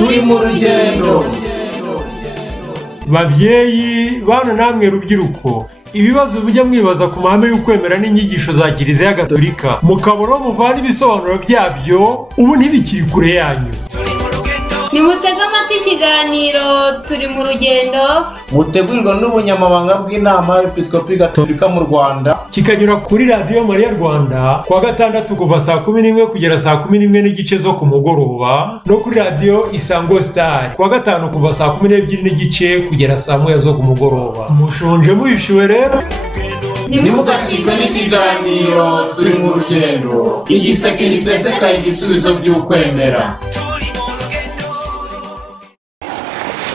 turi mu rugendo. Babyeyi bana namwe rubyiruko, ibibazo bijya mwibaza ku mahame y'ukwemera n'inyigisho za Kiliziya Gatolika mukabona muvana ibisobanuro byabyo ubu ntibikiri kure yanyu. Nimutega amatwi ikiganiro turi mu rugendo Mutegurirwa n'ubunyamabanga bw'inama y'Episkopi Gatolika mu Rwanda, kikanyura kuri Radio Maria Rwanda kuwa gatandatu kuva saa 11 kugera saa 11 n'igice zo ku mugoroba, no kuri Radio Isango Star kuwa gatanu kuva saa 12 n'igice kugera saa 1 zo ku mugoroba. Mushonje murishiwe rero, nimugacikwe n'ikiganiro turi mu rugendo, igiseke gisesekaye ibisubizo by'ukwemera.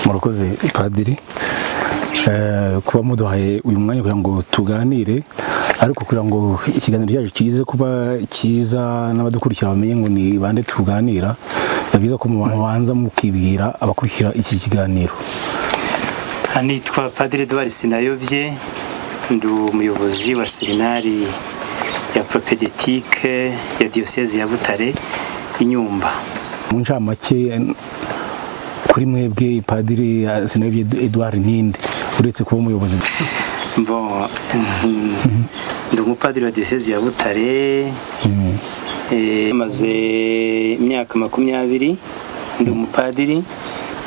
Murakoze padiri kuba muduhaye uyu mwanya kugira ngo tuganire, ariko kugira ngo ikiganiro cyacu kize kuba cyiza n'abadukurikira bamenye ngo ni bande tuganira, biza ko mubanza mukibwira abakurikira iki kiganiro. Nitwa Padiri Edouard Sinayobye, ndi umuyobozi wa seminari ya propedeutique ya diocese ya Butare Inyumba. Mu ncamake kuri mwebwe Padiri Sinayobye Edouard ninde uretse kuba umuyobozi? Bon, ndi umupadiri wa diocese ya Butare, maze imyaka 20 ndi umupadiri,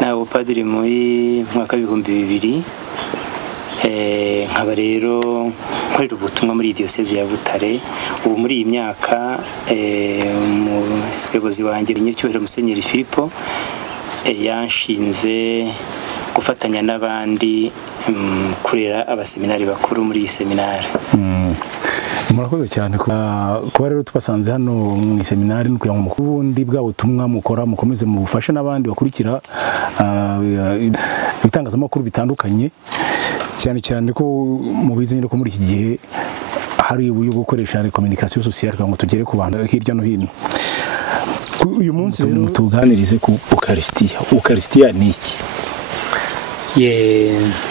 na upadiri muri mwaka 2000. Nkaba rero nkorera ubutumwa muri diocese ya Butare. Ubu muri iyi myaka umuyobozi wanjye Nyiricyubahiro Musenyeri Filipo yanshinze gufatanya n'abandi kurera abaseminari bakuru muri iyi seminari. Murakoze cyane kuba rero tubasanze hano mu seminari, no kugira ngo mukundi bwa butumwa mukora mukomeze mu bufasha n'abandi bakurikira ibitangazamakuru bitandukanye, cyane cyane ko mubizi ko muri iki gihe hari uburyo bwo gukoresha communication sociale kugira ngo tugere ku bantu hirya no hino. Uyu munsi rero tuganirize ku Eucharistia ni iki?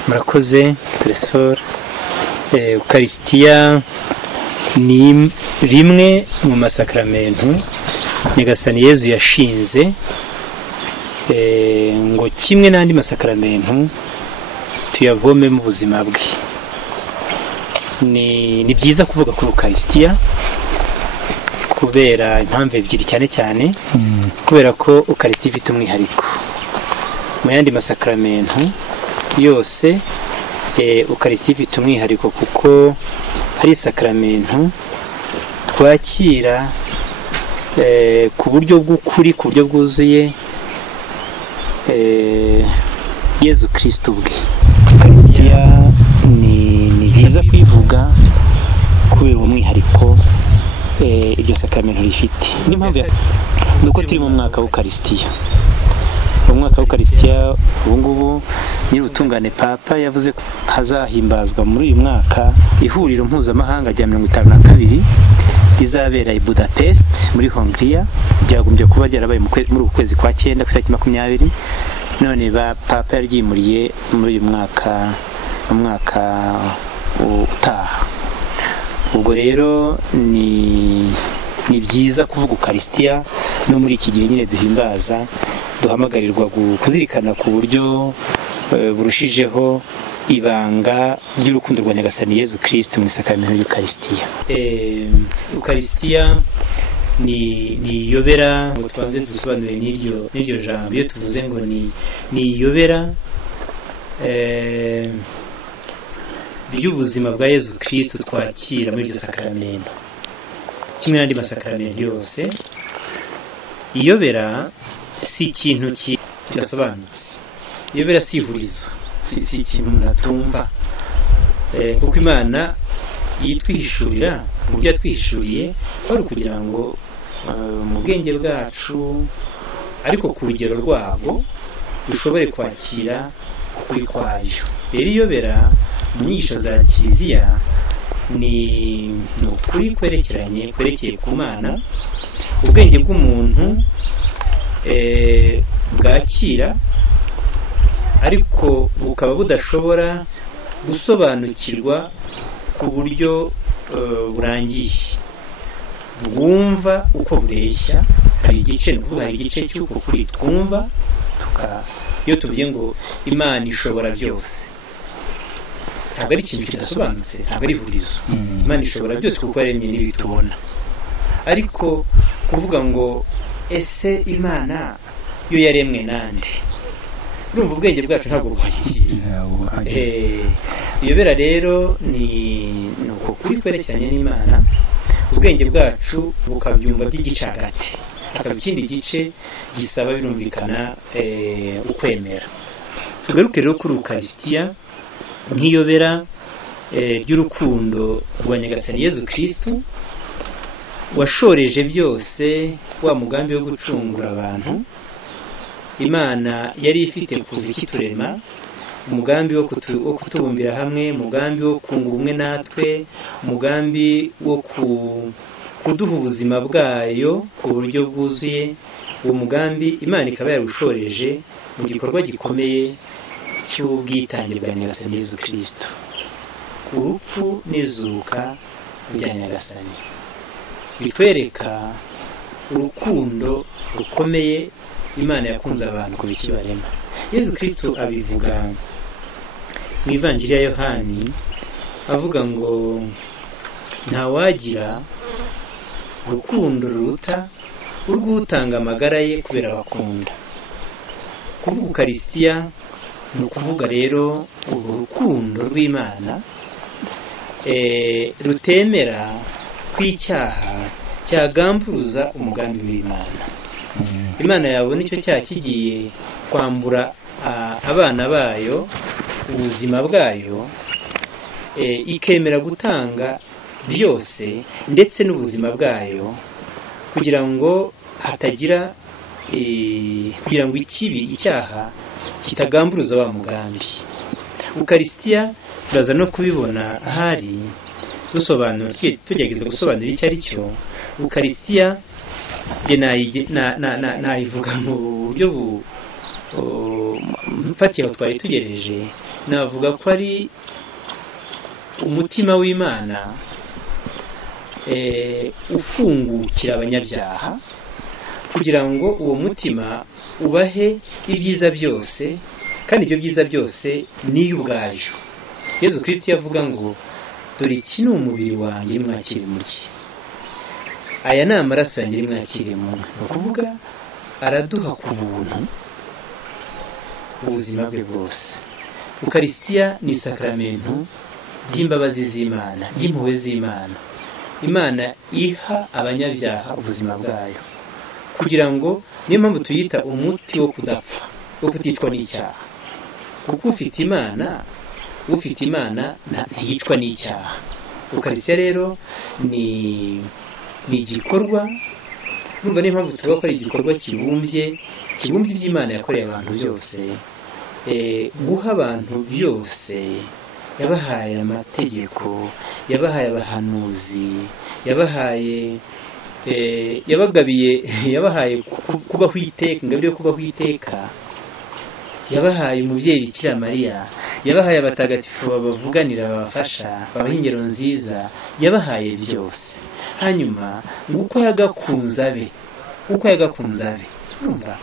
Murakoze Tresor. Eucharistia ni rimwe mu masakramentu Nyagasani Yezu yashinze, ngo kimwe n'andi masakramentu tuyavome mu buzima bwe. Ni byiza kuvuga kuri Eucharistia kubera impamvu ebyiri cyane cyane, kubera ko Eucharistia ifite umwihariko. Mu yandi masakramentu yose Eucharistia ifite umwihariko kuko hari sakramentu twakira ku buryo bw'ukuri, ku buryo bwuzuye Yezu Kristo ubwe. Eucharistia ni byiza kwivuga kubera umwihariko iryo sakramentu rifite. N'impamvu nuko turi mu mwaka wa Eucharistia. Umwaka wa Eucharistia ubu ngubu Nyirubutungane Papa yavuze ko hazahimbazwa muri uyu mwaka ihuriro mpuzamahanga rya 52 rizabera i Budapest muri Hongria. Byagombye kuba ryarabaye muri uku kwezi kwa 9 ku itariki 20, none Papa yaryimuriye muri uyu mwaka utaha. Ubwo rero ni byiza kuvuga Eucharistia no muri iki gihe nyine duhimbaza, duhamagarirwa kuzirikana ku buryo burushijeho ibanga ry'urukundo rwa Nyagasani Yezu Kristo mu isakaramentu y'Eucharistia. Eucharistia ni iyobera, ngo twanze dusobanure n'iryo jambo. Iyo tuvuze ngo ni iyobera ry'ubuzima bwa Yezu Kristo twakira muri iryo sakramentu, kimwe n'andi masakramentu yose. Iyobera si ikintu kidasobanutse, iyobera si ihurizo, si ikintu umuntu atumva, kuko Imana yitwihishurira mu byo yatwihishuriye ari ukugira ngo mu bwenge bwacu ariko ku rugero rwabo dushobore kwakira ukuri kwayo. Rero iyobera mu nyigisho za Kiliziya ni ukuri kwerekeye ku Mana, ubwenge bw'umuntu bwakira ariko bukaba budashobora gusobanukirwa ku buryo burangiye. Bwumva uko bureshya, hari igice cy'uko kuri twumva izuka iyo tuvuye ngo Imana ishobora byose ntabwo ari ikintu kidasobanutse, ntabwo ari ivurizo. Imana ishobora byose kuko yaremye n'ibi tubona, ariko kuvuga ngo ese Imana yo yaremwe nande, urumva ubwenge bwacu ntabwo buhashyikira. Iyobera rero ni uko kuri kwerekeranye n'Imana, ubwenge bwacu bukabyumva by'igicagati, hakaba ikindi gice gisaba birumvikana ukwemera. Tugaruke rero kuri Ukarisitiya nk'iyobera ry'urukundo rwa Nyagasani Yezu Kristu washoreje byose wa mugambi wo gucungura abantu. Imana yari ifite kuva ikiturema umugambi wo kutubumbira hamwe, umugambi wo kunga ubumwe natwe, umugambi wo kuduha ubuzima bwayo ku buryo bwuzuye. Uwo mugambi Imana ikaba yarushoreje mu gikorwa gikomeye cy'ubwitange bwa Nyagasani Yezu Kristu, urupfu n'izuka rya Nyagasani bitwereka urukundo rukomeye Imana yakunze abantu kuva ikibarema. Yezu Kristu abivuga mu Ivanjiri ya Yohani avuga ngo ntawagira urukundo ruruta urw'utanga amagara ye kubera abakunda. Kuvuga Ukarisitiya ni ukuvuga rero urwo rukundo rw'Imana rutemera ko icyaha cyagamburuza umugambi w'Imana. Imana yabona icyo cyaha kigiye kwambura abana bayo ubuzima bwayo, ikemera gutanga byose ndetse n'ubuzima bwayo kugira ngo hatagira kugira ngo icyaha kitagamburuza wa mugambi. Ukarisitiya turaza no kubibona ahari dusobanura, tugerageza gusobanura icyo ari cyo. Ukarisitiya nayivuga mu buryo mfatiye aho twari tugereje, navuga ko ari umutima w'Imana ufungukira abanyabyaha kugira ngo uwo mutima ubahe ibyiza byose, kandi ibyo byiza byose ni ubwayo. Yezu Kristo yavuga ngo dore iki ni umubiri wanjye mwakire murye, aya ni amaraso yanjye mwakire munywe. Ni ukuvuga araduha ku buntu ubuzima bwe bwose. Ukarisitiya ni isakaramentu ry'imbabazi z'Imana, ry'impuhwe z'Imana. Imana iha abanyabyaha ubuzima bwayo kugira ngo, niyo mpamvu tuyita umuti wo kudapfa, wo kuticwa n'icyaha, kuko ufite Imana ntiyicwa n'icyaha. Ukarisitiya rero ni igikorwa, urumva niyo mpamvu tuvuga ko ari igikorwa kibumbye iby'Imana yakoreye abantu byose, guha abantu byose. Yabahaye amategeko, yabahaye abahanuzi, yabahaye kubaho iteka, ingabire yo kubaho iteka, yabahaye umubyeyi Bikira Mariya, yabahaye abatagatifu babavuganira, babafasha, babaha ingero nziza, yabahaye byose. Hanyuma uko yagakunze abe, urumva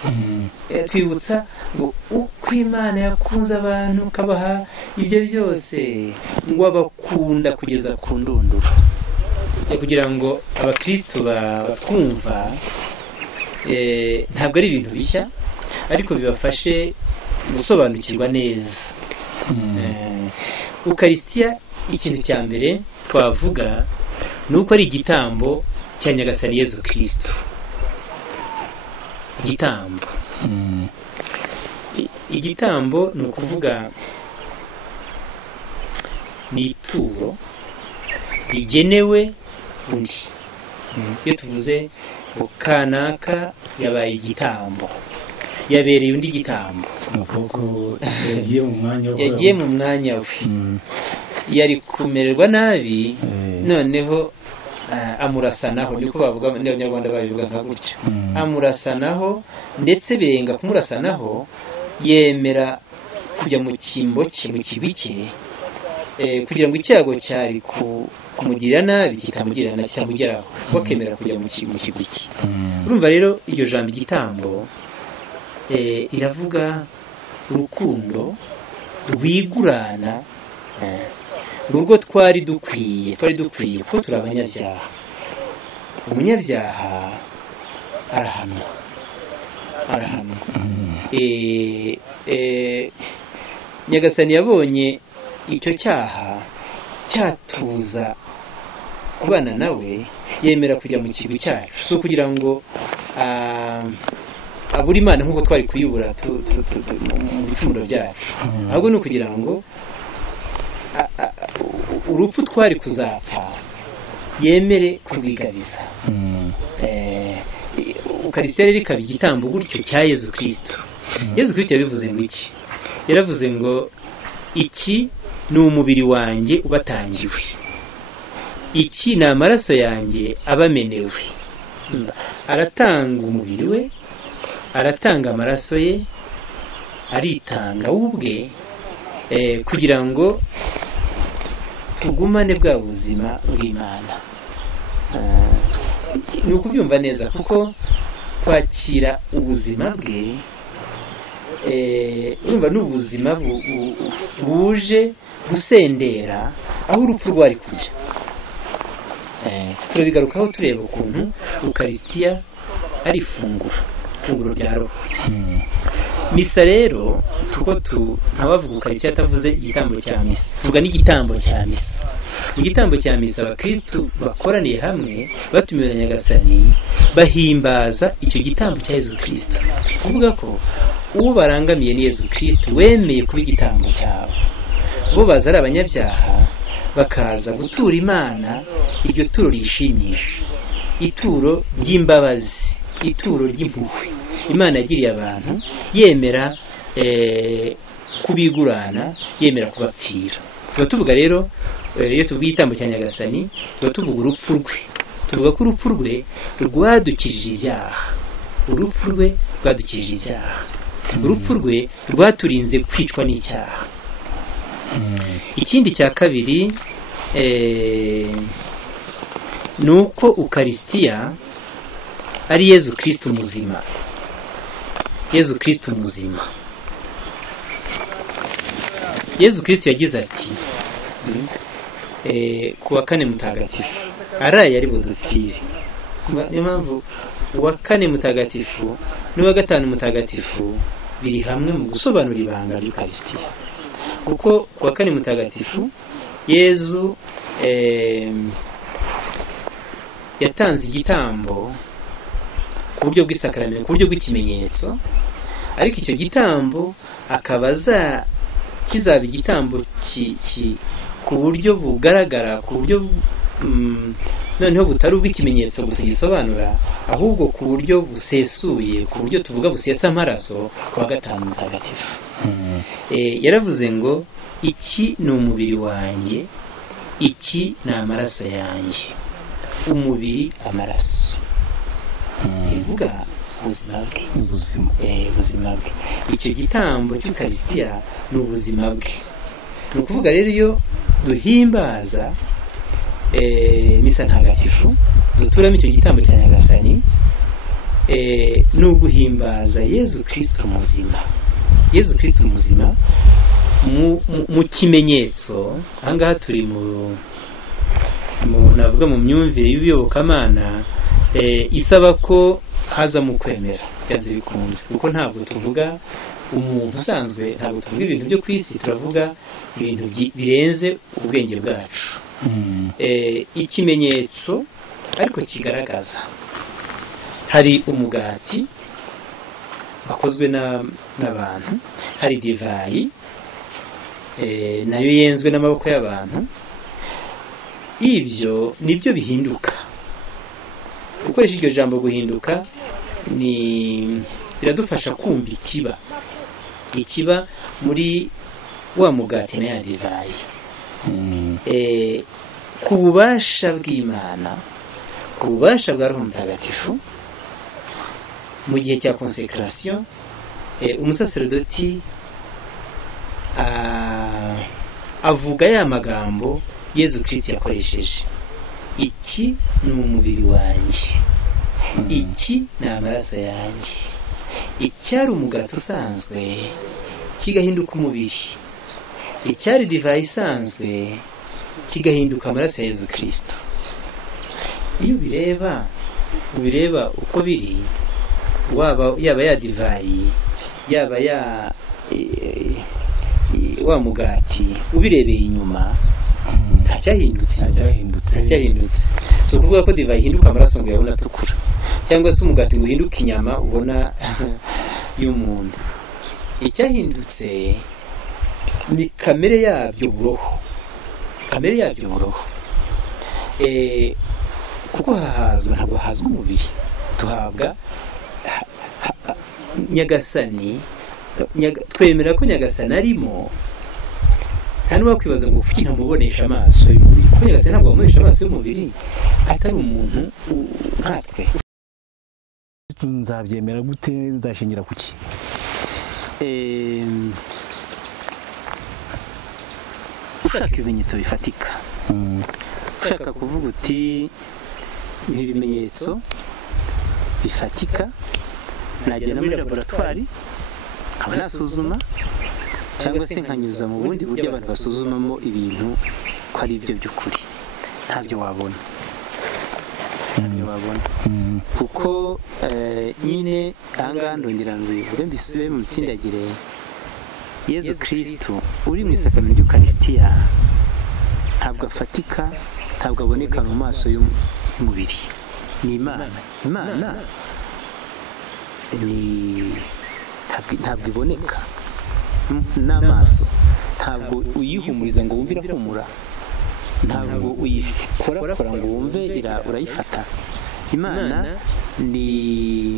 twibutsa ngo uko Imana yakunze abantu ukabaha ibyo byose, ngo abakunda kugeza ku ndunduro, kugira ngo abakristo batwumva ntabwo ari ibintu bishya, ariko bibafashe gusobanukirwa neza. Ukarisitiya ikintu cya mbere twavuga ni uko ari igitambo cya Nyagasani Yezu Kristo. Igitambo ni ukuvuga ni ituro rigenewe undi. Iyo tuvuze ngo kanaka yabaye igitambo, yabereye undi igitambo, yagiye mu mwanya we, yari kumererwa nabi, noneho amurasanaho, niko bavuga n'Abanyarwanda babivuga nka gutyo, amurasanaho, ndetse birenga kumurasanaho, yemera kujya mu cyimbo cye, mu kibi cye, kugira ngo icyago cyari kumugirira nabi kitamugeraho, bakemera kujya mu kigwi cye. Urumva rero iryo jambo igitambo iravuga urukundo rwigurana urwo twari dukwiye kuko turi abanyabyaha. Umunyabyaha arahanwa. Nyagasani yabonye icyo cyaha cyatuza kubana nawe, yemera kujya mu kigwi cyacu, so kugira ngo abura Imana nk'uko twari kuyibura mu bicumuro byacu, ahubwo ni ukugira ngo urupfu twari kuzapfa yemere kurwigabiza. Ukarisitiya rero ikaba igitambo gutyo cya Yezu Kristo. Yezu Kristo yabivuze ngo iki? Yaravuze ngo iki ni umubiri wanjye ubatangiwe, iki ni amaraso yanjye abamenewe. Aratanga umubiri we, aratanga amaraso ye, aritanga we ubwe kugira ngo tugumane bwa buzima bw'Imana. Ni ukubyumva neza, kuko kwakira ubuzima bwe urumva n'ubuzima buje gusendera aho urupfu rwari kujya. Turabigarukaho tureba ukuntu Ukarisitiya ari ifunguro rya roho. Misa rero ntawavuga Ukarisitiya atavuze igitambo cya misa. Tuvuga n'igitambo cya misa. Mu gitambo cya misa abakristu bakoraniye hamwe batumiwe na Nyagasani bahimbaza icyo gitambo cya Yezu Kristo, kuvuga ko uwo barangamiye ni Yezu Kristo wemeye kuba igitambo cyabo. Bo baza ari abanyabyaha bakaza gutura Imana iryo turo rishimisha, ituro ry'imbabazi, ituro ry'impuhwe Imana yagiriye abantu, yemera kubigurana, yemera kubapfira. Tuba tuvuga rero, iyo tuvuga igitambo cya Nyagasani tuba tuvuga urupfu rwe. Tuvuga ko urupfu rwe rwadukijije ibyaha, urupfu rwe rwadukijije ibyaha, urupfu rwe rwaturinze kwicwa n'icyaha. Ikindi cya kabiri ni uko Ukarisitiya ari Yezu Kristo muzima. Yezu Kristo muzima. Yezu Kristo yagize ati ku wa kane mutagatifu araye ari budupfire. Niyo mpamvu uwa kane mutagatifu n'uwa gatanu mutagatifu biri hamwe mu gusobanura ibanga ry'Ukarisitiya, kuko ku wa kane mutagatifu Yezu yatanze igitambo ku buryo bw'isakaramento, ku buryo bw'ikimenyetso, ariko icyo gitambo akaba kizaba igitambo ku buryo bugaragara, ku buryo noneho butari ubw'ikimenyetso gusa gisobanura, ahubwo ku buryo busesuye, ku buryo tuvuga busesa amaraso ku wa gatanu mutagatifu. Yaravuze ngo iki ni umubiri wanjye, iki ni amaraso yanjye. Umubiri, amaraso, bivuga ubuzima bwe, ubuzima bwe. Icyo gitambo cy'Ukarisitiya ni ubuzima bwe. Ni ukuvuga rero iyo duhimbaza misa ntagatifu, duturamo icyo gitambo cya Nyagasani, ni uguhimbaza Yezu Kristo muzima. Yezu Kristo muzima mu kimenyetso. Ahangaha turi navuga mu myumvire y'ubuyobokamana isaba ko haza mu kwemera byanze bikunze, kuko ntabwo tuvuga umuntu usanzwe, ntabwo tuvuga ibintu byo ku isi, turavuga ibintu birenze ubwenge bwacu. Ikimenyetso ariko kigaragaza, hari umugati wakozwe n'abantu, hari divayi nayo yenzwe n'amaboko y'abantu. Ibyo nibyo bihinduka. Ukoresha iryo jambo guhinduka biradufasha kumva ikiba muri wa mugati na ya divayi. Ku bubasha bw'Imana, ku bubasha bwa Roho Mutagatifu, mu gihe cya konsekarasiyo umusaserdoti avuga ya magambo Yezu Kristo yakoresheje. Iki ni umubiri wanjye, iki ni amaraso yanjye, icyari umugati usanzwe kigahinduka umubiri, icyari divayi isanzwe kigahinduka amaraso ya Yezu Kristo. Iyo ubireba uko biri, yaba ya divayi, yaba wa mugati, ubirebeye inyuma ntacyahindutse. So kuvuga ko divayi ihinduka amaraso ngo yabona atukura, cyangwa se umugati ngo uhinduke inyama ubona y'umuntu. Icyahindutse ni kamere yabyo buroho, kuko ntabwo hahazwa umubiri, tuhabwa Nyagasani. Twemera ko Nyagasani arimo, nta n'uwakwibaza ngo kuki ntamubonesha amaso y'umubiri, kuko Nyagasani ntabwo wamubonesha amaso y'umubiri, atari umuntu nkatwe. Nzabyemera gute? Ndashingira kuki? Ushaka ibimenyetso bifatika, ushaka kuvuga uti ni ibimenyetso bifatika, najyana muri laboratwari nkaba nasuzuma, cyangwa se nkanyuza mu bundi buryo abantu basuzumamo ibintu ko ari ibyo by'ukuri, ntabyo wabona. Kuko nyine ahangaha ndongera ngo bivuge mbisubire mu mitsindagire, Yezu Kristo uri mu isakamento ry'Ukaristiya ntabwo afatika, ntabwo aboneka mu maso y'umubiri. Ni Imana ntabwo iboneka n'amaso, ntabwo uyihumuriza ngo wumve irahumura, ntabwo uyikorakora ngo wumve urayifata. Imana ni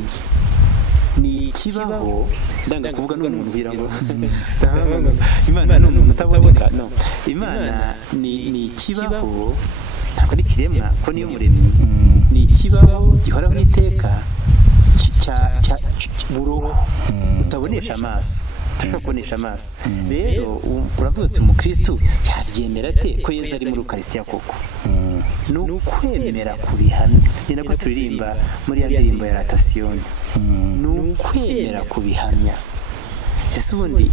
ikibaho, ndanga kuvuga n'umuntu kugira ngo Imana ni umuntu utaboneka. No, Imana ni ikibaho, ntabwo ari ikiremwa, ko niyo muremyi. Ni ikibaho gihoraho iteka, buroho, utabonesha amaso, tushobora kubonesha amaso. Rero uravuga uti umukristo yabyemera ate ko Yezu ari muri Ukaristiya koko? Ni ukwemera kubihamya. Ni nako turirimba muri ya ndirimbo ya Ratasiyoni, ni ukwemera kubihamya. Ese ubundi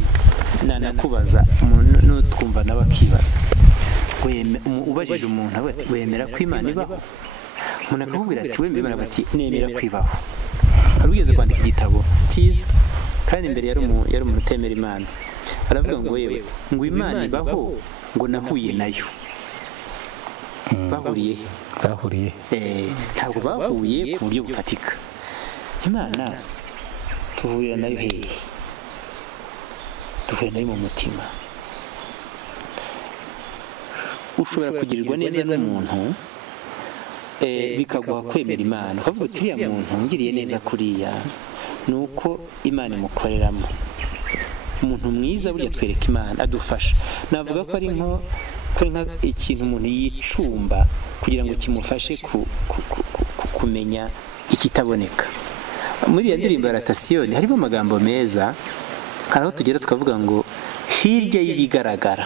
nanakubaza, n'utwumva nawe akibaza, ubajije umuntu wemera ko Imana ibaho? Umuntu akakubwira ati wemera, bati nemera kwibaho. Hari ugeze kwandika igitabo cyiza, kandi imbere yari umuntu utemera Imana, aravuga ngo yewe, ngo Imana ibaho, ngo nahuye nayo. Bahuriye ntabwo bahuye ku buryo bufatika. Imana tuhurira nayo hehe? Duhurira nayo mu mutima. Ushobora kugirirwa neza n'umuntu bikaguha kwemera Imana, ukavuga uti uriya muntu ngiriye neza kuriya, ni uko Imana imukoreramo. Umuntu mwiza burya twereka Imana, adufasha. Navuga ko ari ikintu umuntu yicumba kugira ngo kimufashe kumenya ikitaboneka. Muri iyo ndirimbo ya Ratasiyoni harimo amagambo meza, hari aho tugera tukavuga ngo hirya y'ibigaragara,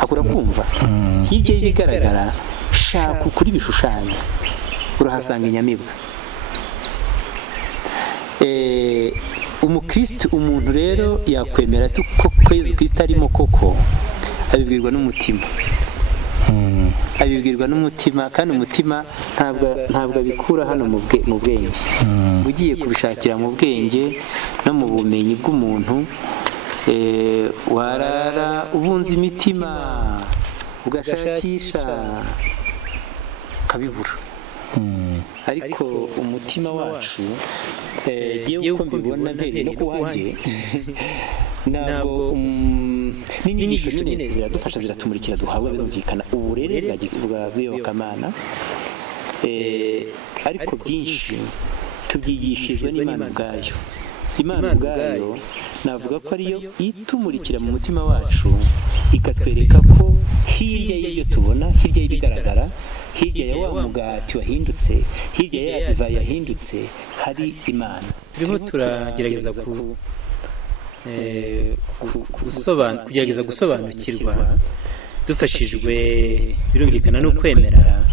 akura kumva, hirya y'ibigaragara shaka ukuri bishushanya, urahasanga inyamibwa. Umukristo, umuntu rero yakwemera ko Yezu Kristo arimo koko, abibwirwa n'umutima, kandi umutima ntabwo abikura hano mu bwenge. Ugiye kubishakira mu bwenge no mu bumenyi bw'umuntu, warara ubunze imitima ugashakisha ukabibura. Ariko umutima wacu, yewe uko mbibona mbereye no kuwanjye, ntabwo n'inyigisho nyine ziradufasha, ziratumurikira, duhabwa birumvikana uburere bwa biyobokamana, ariko byinshi tubyigishijwe n'Imana ubwayo. Imana ubwayo navuga ko ariyo itumurikira mu mutima wacu, ikatwereka ko hirya y'ibyo tubona, hirya y'ibigaragara, hirya ya wa mugati wahindutse, hirya ya divayi yahindutse, hari Imana. Turimo turagerageza kugerageza gusobanukirwa dufashijwe birumvikana no kwemera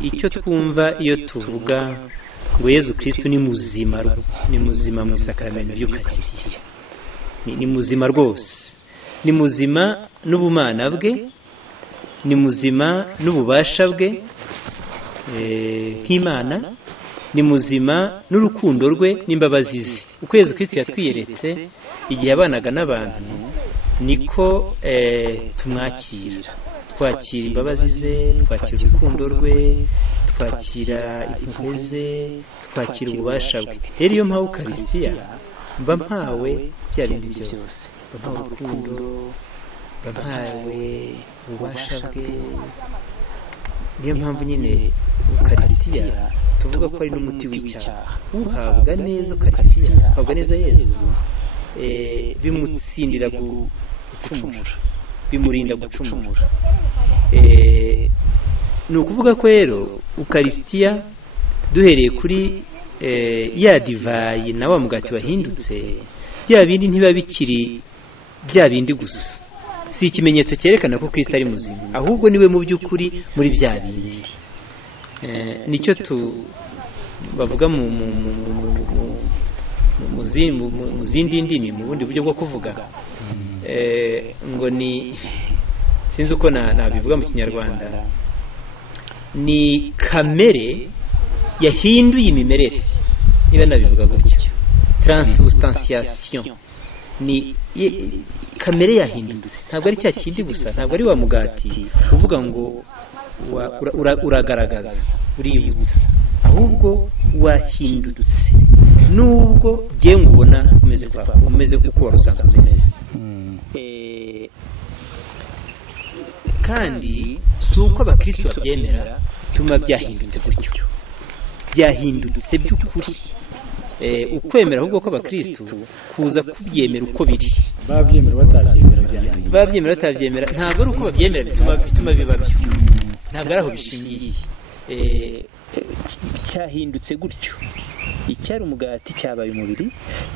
icyo twumva iyo tuvuga ngo Yezu Kristo ni muzima mu isakaramentu ry'Ukarisitiya, ni muzima rwose, ni muzima n'ubumana bwe, ni muzima n'ububasha bwe nk'Imana, ni muzima n'urukundo rwe n'imbabazi ze. Uko Yezu Kristo yatwiyeretse igihe yabanaga n'abantu, niko tumwakira, twakira imbabazi ze, twakira urukundo rwe, twakira impuhwe ze, twakira ububasha bwe. Rero iyo mpawe Ukarisitiya mba mpawe bya bindi byose, mba mpawe urukundo, mba mpawe ububasha bwe. Niyo mpamvu nyine Ukarisitiya tuvuga ko ari n'umuti w'icyaha. Uhabwa neza Ukarisitiya, uhabwa neza Yezu, bimutsindira gucumura, bimurinda gucumura. Ni ukuvuga ko rero Ukarisitiya duhereye kuri ya divayi na wa mugati wahindutse, bya bindi ntiba bikiri bya bindi gusa, si ikimenyetso cyerekana ko Kristo ari muzima, ahubwo niwe mu by'ukuri muri bya bindi. Nicyo bavuga mu zindi ndimi, mu bundi buryo bwo kuvuga, ngo ni, sinzi uko nabivuga mu Kinyarwanda, ni kamere yahinduye imimerere, niba nabivuga gutya, transubstantiation, ni kamere yahindutse. Ntabwo ari cya kindi gusa, ntabwo ari wa mugati uvuga ngo uragaragaza, uributsa, ahubwo wahindutse, nubwo ngiye ngubona umeze kuko wari usanzwe umeze. Kandi si uko abakristo babyemera bituma byahindutse gutyo, byahindutse by'ukuri. Ukwemera ahubwo ko abakristo kuza kubyemera uko biri, babyemera batabyemera, ntabwo ari uko babyemera bituma biba byo, ntabwo ari aho bishingiye. Cyahindutse gutyo, icyari umugati cyabaye umubiri,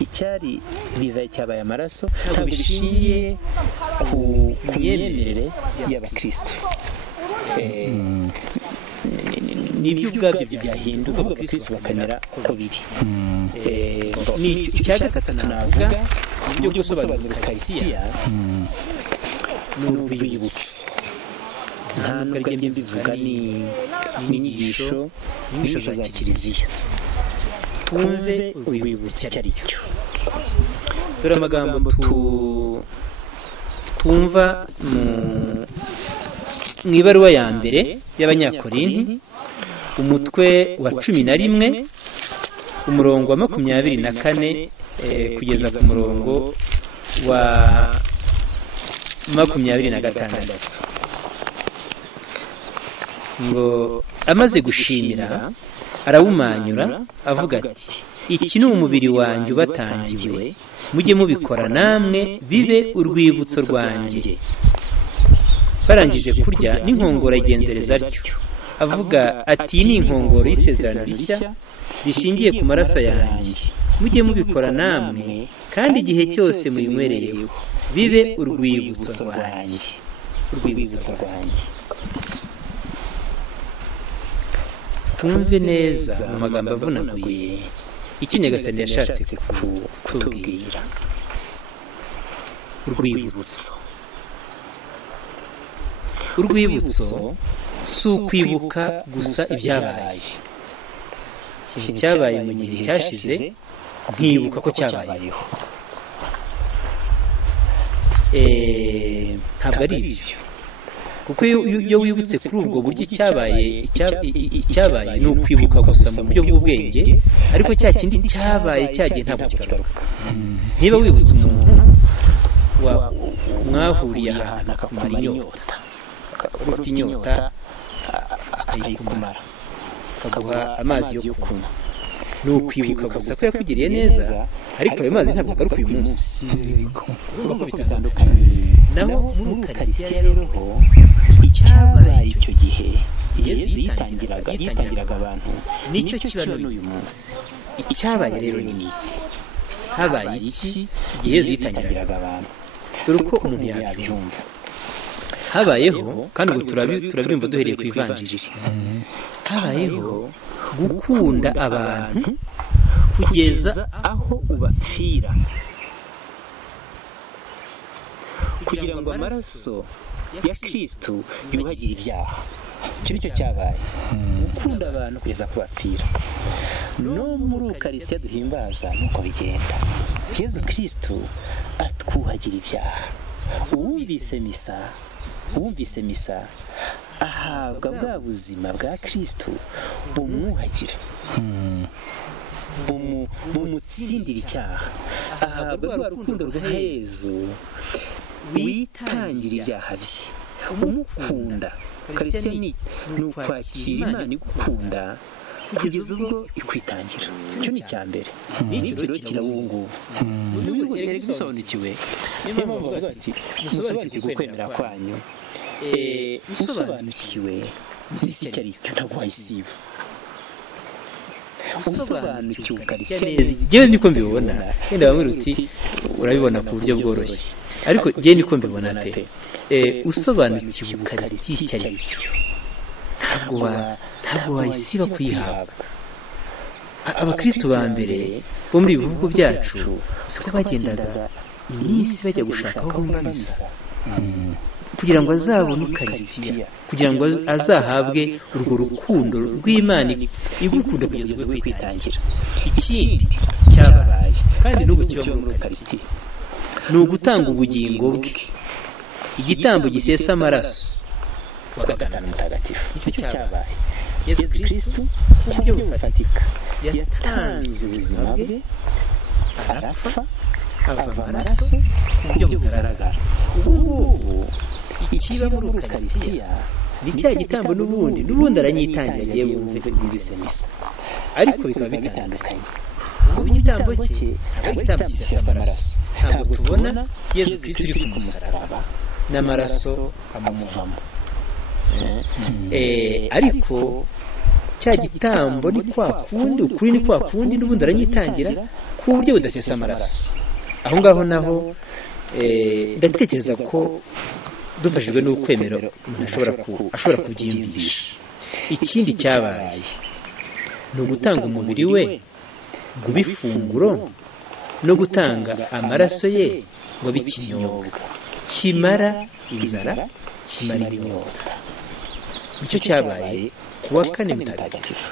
icyari divayi cyabaye amaraso. Ntabwo bishingiye ku myemerere y'abakristo, nibyo ubwabyo byahinduka, abakristo bakamera uko biri. Icya gatatu navuga mu buryo bwo gusobanura Ukarisitiya ni urwibutso. Ntabwo ari byo mbivuga, ni inyigisho za Kiliziya. Twumve urwibutso icyo ari cyo. Dore amagambo twumva mu ibaruwa ya mbere y'Abanyakorinti, umutwe wa 11, umurongo wa 24 kugeza ku murongo wa 26, ngo amaze gushimira arawumanyura avuga ati, iki ni umubiri wanjye ubatangiwe, mujye mubikora namwe bibe urwibutso rwanjye. Barangije kurya n'inkongoro igenzereza atyo, avuga ati, iyi ni inkongoro y'isezerano rishya rishingiye ku maraso yanjye, mujye mubikora namwe, kandi igihe cyose muyinywereyeho bibe urwibutso rwanjye. Urwibutso rwanjye. Tumve neza mu magambo avunaguye icyo Nyagasani yashatse kutubwira. Urwibutso. Urwibutso si ukwibuka gusa ibyabaye. Ikintu cyabaye mu gihe cyashize nkibuka ko cyabayeho. Ntabwo ari ibyo, kuko iyo wibutse kuri ubwo buryo icyabaye ni ukwibuka gusa mu buryo bw'ubwenge, ariko cya kindi cyabaye cyagiye ntabwo kigaruka. Niba wibutse umuntu mwahuriye ahantu akakumara inyota, ufite inyota akayikumara, akaguha amazi yo kunywa, ni ukwibuka gusa ko yakugiriye neza, ariko ayo mazi ntabwo agaruka uyu munsi. Kuko bitandukanye. Naho muri Ukarisitiya rero ho icyabaye icyo gihe Yezu yitangiraga abantu, nicyo kiba n'uyu munsi. Icyabaye rero ni iki? Habaye iki igihe Yezu yitangiraga abantu? Dore uko umuntu yabyumva. Habayeho, kandi ubu turabyumva duhereye ku Ivanjiri, habayeho gukunda abantu kugeza aho ubapfira, kugira ngo amaraso ya Kristo yuhagire ibyaha. Icyo nicyo cyabaye, gukunda abantu kugeza kubapfira. No muri Ukarisitiya duhimbaza nuko bigenda. Yezu Kristo atwuhagira ibyaha. uwumvise misa ahabwa bwa buzima bwa Kristo bumwuhagira, bumutsindira icyaha, ahabwa rwa rukundo rwa Yezu witangira ibyaha bye, umukunda. Ukarisitiya ni ukwakira Imana igukunda kugeza ubwo ikwitangira. Icyo ni icya mbere, n'icyo rero kiraba ubu ngubu. Nubwo rero bisobanukiwe, niyo mpamvu bavuga bati musobanukirwe ukwemera kwanyu. Usobanukiwe n'isi icyo ari cyo ntabwo wayisiba. Usobanukiwe Ukarisitiya neza, njyewe niko mbibona. Wenda bamwe ruti urabibona ku buryo bworoshye, ariko njyewe niko mbibona pe. Usobanukiwe Ukarisitiya icyo ari cyo ntabwo wayisiba kuyihabwa. Abakristo ba mbere bo muri ibi bihugu byacu siko bagendaga iminsi bajya gushaka aho bumva misa kugira ngo azabone Ukarisitiya, kugira ngo azahabwe urwo rukundo rw'Imana igukunda kugeza ubwo kwitangira. Ikindi cyabaye kandi n'ubu kiba muri Ukarisitiya ni ugutanga ubugingo bwe, igitambo gisesa amaraso wa gatanu mutagatifu. Icyo cyabaye Yezu Kristo ku buryo bufatika yatanze ubuzima bwe, arapfa, ava amaraso ku buryo bugaragara. Ubu ngubu ikiba muri Ukarisitiya ni cya gitambo n'ubundi aranyitangira agiye bumve bw'izi misa, ariko bikaba bitandukanye. Ubu igitambo cye ari igitambo gisesa amaraso, ntabwo tubona Yezu Kristo uri ku musaraba n'amaraso amuvamo. Ariko cya gitambo ni kwa kundi, ukuri ni kwa kundi n'ubundi aranyitangira ku buryo budasesa amaraso. Aho ngaho naho ndatekereza ko dufashijwe n'ukwemera umuntu ashobora kubyiyumvisha. Ikindi cyabaye ni ugutanga umubiri we ngo ube ifunguro, no gutanga amaraso ye ngo abe ikinyobwa kimara inzara, kimara inyota. Nicyo cyabaye ku wa kane mutagatifu.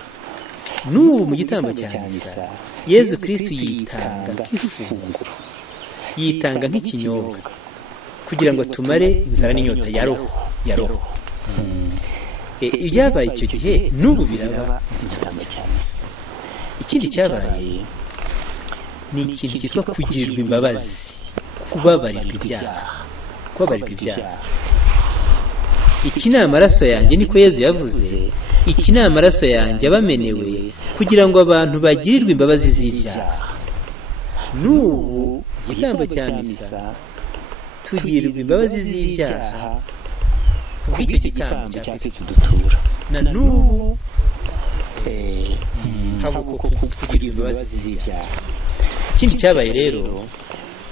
N'ubu mu gitambo cya misa Yezu Kristo yitanga nk'ifunguro, yitanga nk'ikinyobwa kugira ngo tumare inzara n'inyota ya roho. Ibyabaye icyo gihe n'ubu biraba mu gitambo cya misa. Ikindi cyabaye ni ikintu cyitwa kugirirwa imbabazi, kubabarirwa ibyaha. Iki ni amaraso yanjye, niko Yezu yavuze. Iki ni amaraso yanjye abamenewe kugira ngo abantu bagirirwe imbabazi z'ibyaha. N'ubu igitambo cya misa tugirirwa imbabazi z'ibyaha kubw'icyo gitambo cya Kristo dutura. Na n'ubu havuga ko tugirirwa imbabazi z'ibyaha. Ikindi cyabaye rero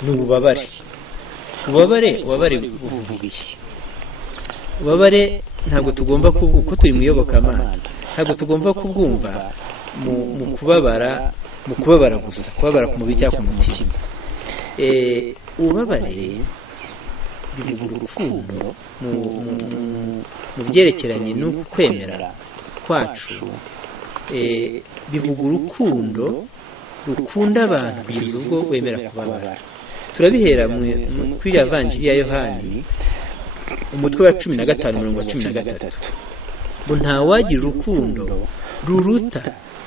ni ububabare. Ububabare buvuga iki? Ububabare ntabwo tugomba kuko turi mu iyobokamana, ntabwo tugomba kubwumva mu kubabara gusa, kubabara ku mubiri cyangwa ku mutima. Ububabare bivuga urukundo mu byerekeranye n'ukwemera kwacu. Bivuga urukundo rukunda abantu kugeza ubwo wemera kubabara. Turabihera kuri iriya vanjiri ya Yohani umutwe wa 15:13 ngo ntawagira urukundo ruruta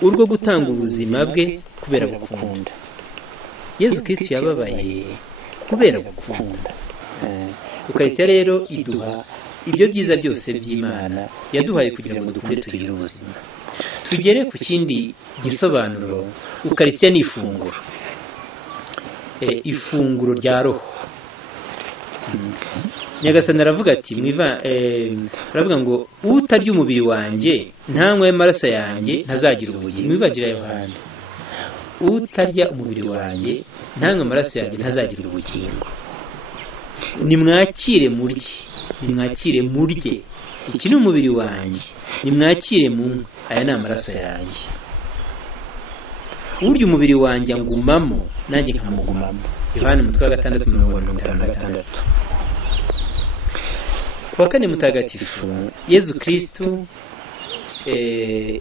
urwo gutanga ubuzima bwe kubera gukunda. Yezu Kristo yababaye kubera gukunda. Ukarisitiya rero iduha ibyo byiza byose by'Imana yaduhaye kugira ngo dukure tugire ubuzima. Tugere ku kindi gisobanuro. Ukarisitiya ni ifunguro, ifunguro rya roho. Nyagasani aravuga ati aravuga ngo utarya umubiri wanjye ntanywe amaraso yanjye ntazagira ubugingo. Mwibagire Yohana, utarya umubiri wanjye ntanywe amaraso yanjye ntazagira ubugingo. Nimwakire murye iki ni umubiri wanjye nimwakire munywe aya ni amaraso yanjye urya umubiri wanjye ngumamo nanjye nkamugumamo Yohana umutwe wa 6:56 kuwa kane mutagatifu Yezu Kristo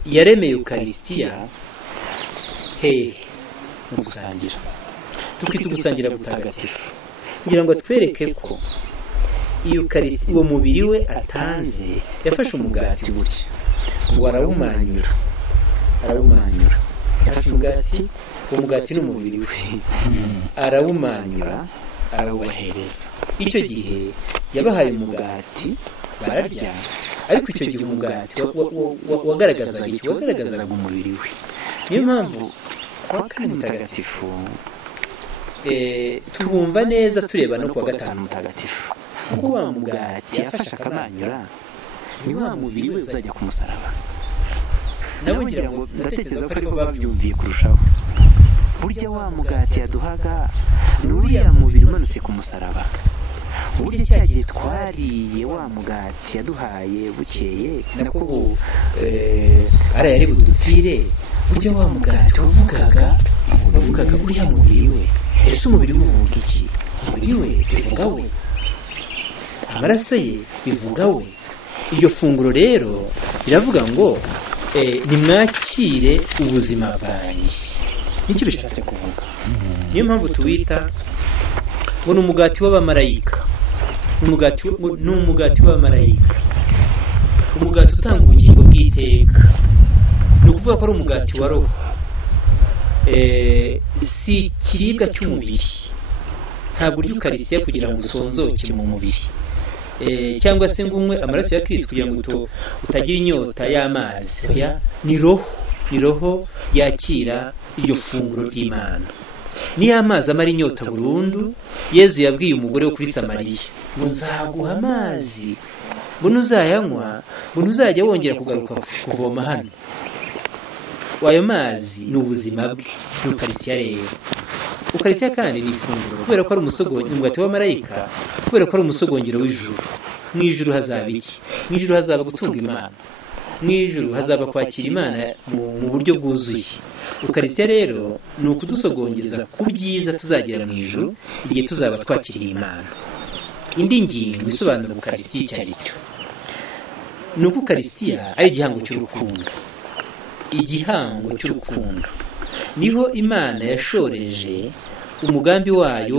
yaremeye Eucharistia mu gusangira tukita gusangira gutagatifu kugira ngo atwereke ko Eucharistia uwo mubiri we atanze yafashe umugati gutya ngo arawumanyura yafashe umugati n'umubiri we arawumanyura arawubahereza icyo gihe yabahaye umugati bararya ariko icyo gihe umugati wagaragazaga umubiri we niyo mpamvu kuwa kane mutagatifu tubumva neza tureba no kuwa gatanu mutagatifu kuko wa mugati yafashe akamanyura ni wa mubiri we uzajya ku musaraba nabo ngira ngo ndatekereza ko ariko babyumviye kurushaho burya wa mugati yaduhaga n'uriya mubiri umanutse ku musaraba burya cya gihe twariye wa mugati yaduhaye bukeye nako ara yari budupfire burya wa mugati wavugaga uriya mubiri we ese umubiri we uvuga iki umubiri we bivuga we amaraso ye bivuga we iryo funguro rero riravuga ngo nimwakire ubuzima bwanjye nicyo bishatse kuvuga niyo mpamvu tuwita ngo ni umugati w'abamarayika ni umugati w'abamarayika umugati utanga ubugingo bw'iteka ni ukuvuga ko ari umugati wa roho si ikiribwa cy'umubiri ntabwo urya Eucharistia kugira ngo usonzoke mu mubiri cyangwa se ngo unywe amaraso ya Kristo kugira ngo utagira inyota y'amazi ni roho yakira iryo funguro ry'Imana niyo amazi amara inyota burundu Yezu yabwiye umugore wo kuri Samariya ngo nzaguha amazi ngo nuzayanywa ngo ntuzajya wongera kugaruka kuvoma hano ayo mazi ni ubuzima bwe ni Eucharistia rero Eucharistia kandi ni ifunguro kubera ko ari umugati w'amarayika kubera ko ari umusogongero w'ijuru mu ijuru hazaba iki mu ijuru hazaba gutunga Imana mu ijuru hazaba kwakira Imana mu buryo bwuzuye Eucharistia rero ni ukudusogongeza ku byiza tuzagira mu ijuru igihe tuzaba twakiriye Imana indi ngingo isobanura Eucharistia icyo ari cyo ni uko Eucharistia ari igihango cy'urukundo niho Imana yashoreje umugambi wayo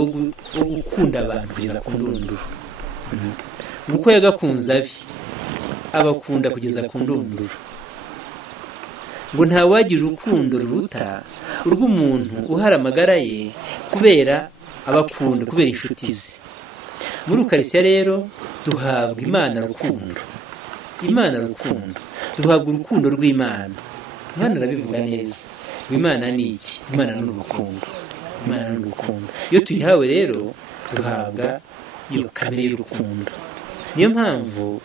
wo gukunda abantu kugeza ku ndunduro uko yagakunze abakunda kugeza ku ndunduro ngo ntawagira urukundo ruruta urw'umuntu uhara amagara ye kubera abakunda kubera inshuti ze muri Eucharistia rero duhabwa Imana rukundo duhabwa urukundo rw'Imana Imana arabivuga neza Imana ni iki Imana ni urukundo iyo tuyihawe rero duhabwa iyo kamere y'urukundo niyo mpamvu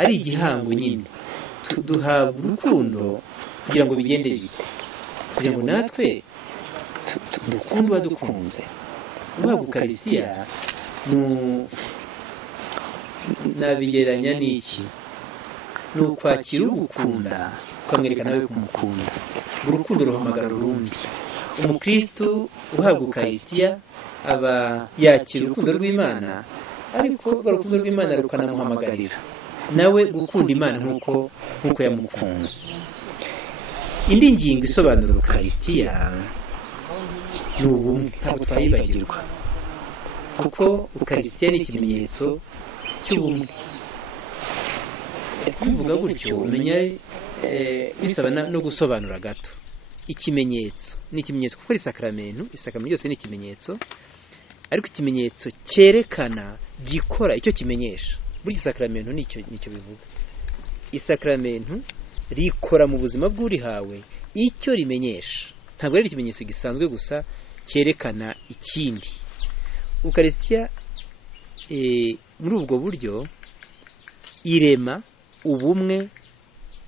ari igihango nyine duhabwa urukundo kugira ngo bigende bite kugira ngo natwe dukunde uwadukunze guhabwa Eucharistia nabigeranya n'iki ni ukwakira ugukunda ukamwereka nawe kumukunda urukundo ruhamagara urundi umukristo uhabwa Eucharistia aba yakira urukundo rw'Imana ariko urukundo rw'Imana rukanamuhamagarira nawe gukunda Imana nk'uko yamukunze indi ngingo isobanura Eucharistia ni ubumwe ntabwo twayibagirwa kuko Eucharistia ni ikimenyetso cy'ubumwe kubivuga gutyo umenya bisaba no gusobanura gato ikimenyetso ni ikimenyetso kuko isakaramentu ryose ni ikimenyetso ariko ikimenyetso cyerekana gikora icyo kimenyesha buri isakaramentu nicyo bivuga isakaramentu rikora mu buzima bw'urihawe icyo rimenyesha ntabwo ari ikimenyetso gisanzwe gusa cyerekana ikindi Eucharistia muri ubwo buryo irema ubumwe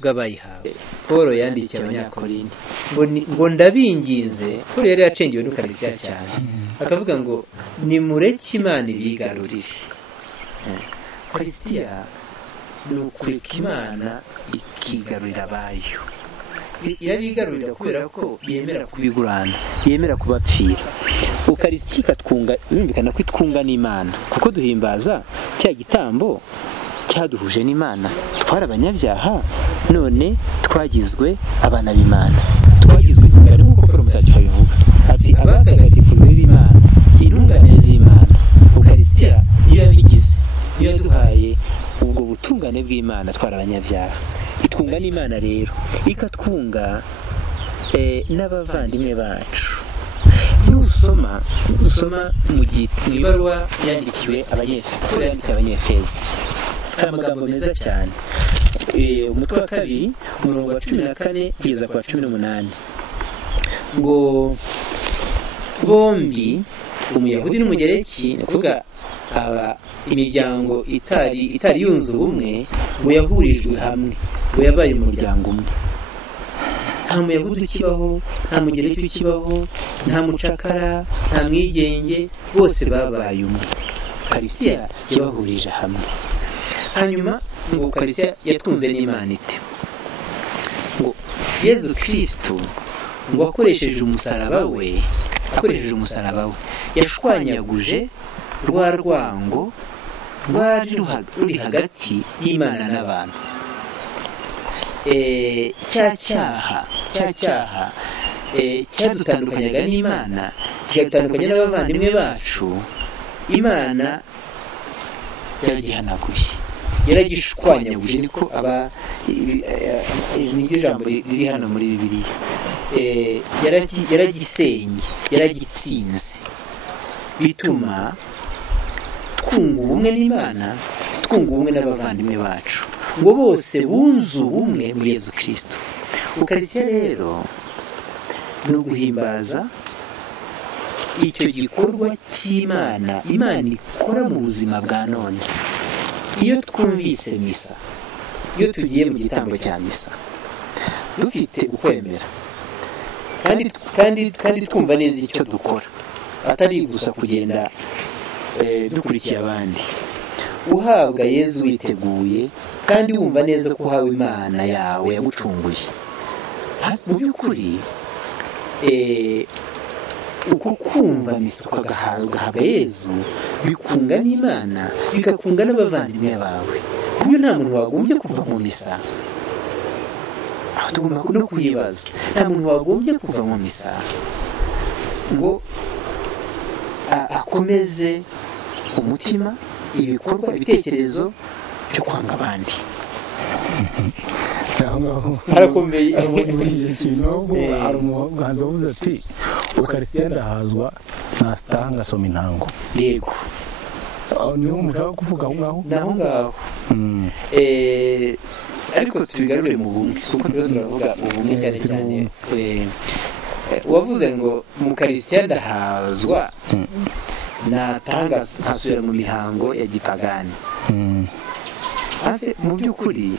bw'abayihawe Paul yandikiye abanyakorinto ngo ndabinginze Paul yari yacengewe n'Eucharistia cyane akavuga ngo nimureke Imana ibigarurire Eucharistia ni ukureka imana ikigarurira abayo. Irabigarurira kubera ko yemera kubigurana, yemera kubapfira. Ukarisitiya ikatwunga, birumvikana ko itwunga n'Imana, kuko duhimbaza cya gitambo cyaduhuje n'Imana. Twari abanyabyaha, none twagizwe abana b'Imana, twagizwe intungane nk'uko Pawulo Mutagatifu abivuga ati abatagatifujwe b'Imana, intungane z'Imana. Ukarisitiya iyo yabigize, iyo yaduhaye ubwo butungane bw'Imana, twari abanyabyaha. Itwunga n'Imana rero, ikatwunga n'abavandimwe bacu. Nusoma mu ibaruwa yandikiwe abanyefezi, hari amagambo meza cyane. Umutwe wa 2 umurongo wa 14 kugeza ku wa 18, ngo bombi Umuyahudi n'Umugereki, ni ukuvuga imiryango itari yunze ubumwe, ngo yahurijwe hamwe, ngo yabaye umuryango umwe. Nta Muyahudi ukibaho, nta Mugereki ukibaho, nta mucakara, nta mwigenge, bose babaye umwe. Ukarisitiya yabahurije hamwe. Hanyuma ngo Ukarisitiya yatunze n'Imana ite? Ngo Yezu Kristo ngo akoresheje umusaraba we yashwanyaguje rwa rwango rwari ruri hagati y'Imana n'abantu. Cya cyaha cyadutandukanyaga n'Imana, kigatandukanya n'abavandimwe bacu, Imana yaragihanaguye, yaragishwanyaguje. Niko niryo jambo riri hano muri Bibiliya. Yaragisenye, yaragitsinze, bituma twunga ubumwe n'Imana, twunga ubumwe n'abavandimwe bacu, ngo bose bunze ubumwe muri Yezu Kristo. Ukarisitiya rero ni uguhimbaza icyo gikorwa cy'Imana, Imana ikora mu buzima bwa none. Iyo twumvise misa, iyo tugiye mu gitambo cya misa, dufite ukwemera kandi twumva neza icyo dukora, atari gusa kugenda dukurikiye abandi. Uhabwa Yezu witeguye kandi wumva neza ko uhawe Imana yawe yagucunguye. Mu by'ukuri uko kumva misa ugahabwa Yezu bikunga n'Imana, bikakunga n'abavandimwe bawe. Kuko nta muntu wagombye kuva mu misa, aho tugomba no kuyibaza, nta muntu wagombye kuva mu misa ngo akomeze umutima, ibikorwa, ibitekerezo byo kwanga abandi. harakomeye hari umuhanzi wavuze ati Ukarisitiya ndahazwa nataha ngasoma intango. Yego, niho mushaka kuvuga aho ngaho? naho ngaho. Ariko tubigarure mu bumwe, kuko turavuga ubumwe cyane cyane. Wavuze ngo mu Ukarisitiya ndahazwa natanga nkasubira mu mihango ya gipagani. Mu by'ukuri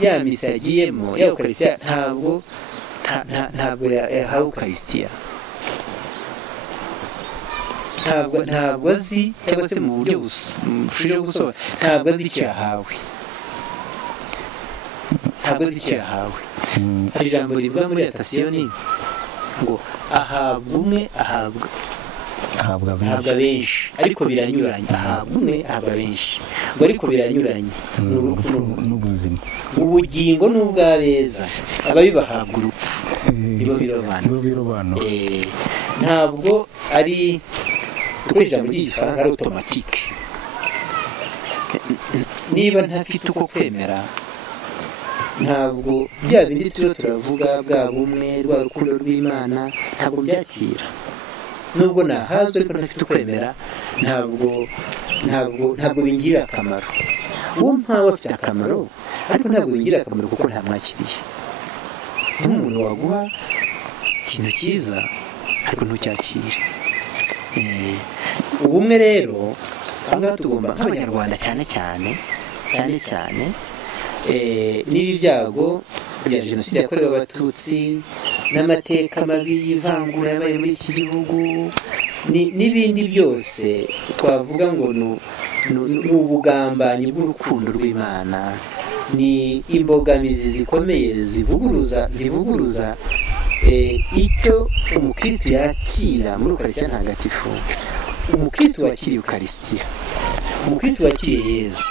ya misa yagiyemo, ya Ukarisitiya ntabwo yahawe Ukarisitiya, ntabwo azi, cyangwa se mu buryo bushije gusobanura, ntabwo azi icyo yahawe, Hari ijambo rivuga muri Atasiyoni ngo ahabwa umwe ahabwa benshi, ariko biranyuranye. Ahabwa umwe ahabwa benshi, ngo ariko biranyuranye. Ni urupfu n'ubuzima, ubugingo n'ubw'abeza, ababibahabwa urupfu nibo birobanura. Ntabwo ari dukoresha ijambo ry'igifaransa ari automatique. Niba ntafite uko kwemera, ntabwo bya bindi turavuga bwa bumwe, rwa rukundo rw'Imana, ntabwo byakira. Nubwo nahazwe ariko ntafite ukwemera, ntabwo bingirira akamaro. Uwo mpawe afite akamaro, ariko ntabwo bingirira akamaro kuko ntamwakiriye. Nk'umuntu waguha ikintu cyiza ariko ntucyakire. Ubumwe rero ahangaha tugomba nk'Abanyarwanda cyane cyane n'ibi byago bya Jenoside yakorewe Abatutsi n'amateka mabi y'ivangura yabaye muri iki gihugu, n'ibindi byose twavuga ngo ni ubugambanyi bw'urukundo rw'Imana, ni imbogamizi zikomeye zivuguruza icyo umukristo yakira muri Ukaristiya ntagatifu. Umukristo wakiriye Ukaristiya, umukristo wakiriye Yezu,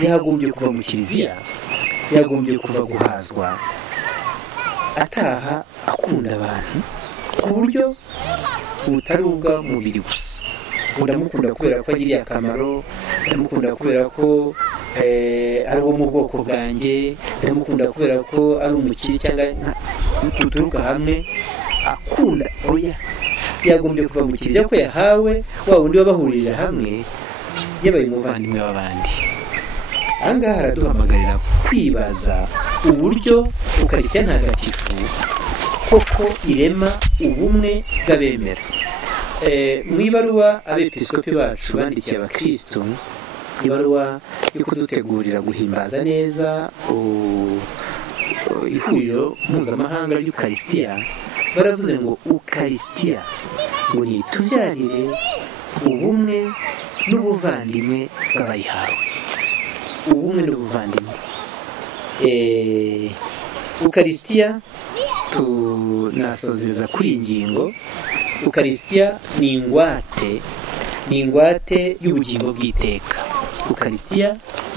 yagombye kuva mu kiliziya, yagombye kuva guhazwa, ataha akunda abantu ku buryo butari ubw'umubiri gusa. Ndamukunda kubera ko agiriye akamaro, ndamukunda kubera ko ari uwo mu bwoko bwanjye, ndamukunda kubera ko ari umukire cyangwa tuturuka hamwe. Akunda oya, yagombye kuva mu kiliziya ko yahawe wa wundi wabahurije hamwe, yabaye umuvandimwe w'abandi. Aha ngaha haraduhamagarira kwibaza uburyo Ukaristiya ntagatifu koko irema ubumwe bw'abemera. Mu ibaruwa abepiskopi bacu bandikiye abakristo, ibaruwa yo kudutegurira guhimbaza neza ihuriro mpuzamahanga ry'Ukaristiya, baravuze ngo Ukaristiya ngo nitubyarire ubumwe n'ubuvandimwe bw'abayihawe. Ubumwe n'ubuvandimwe. Ukaristiya tunasozeza kuri iyi ngingo. Ukaristiya ni ingwate y'ubugingo bw'iteka. Ukaristiya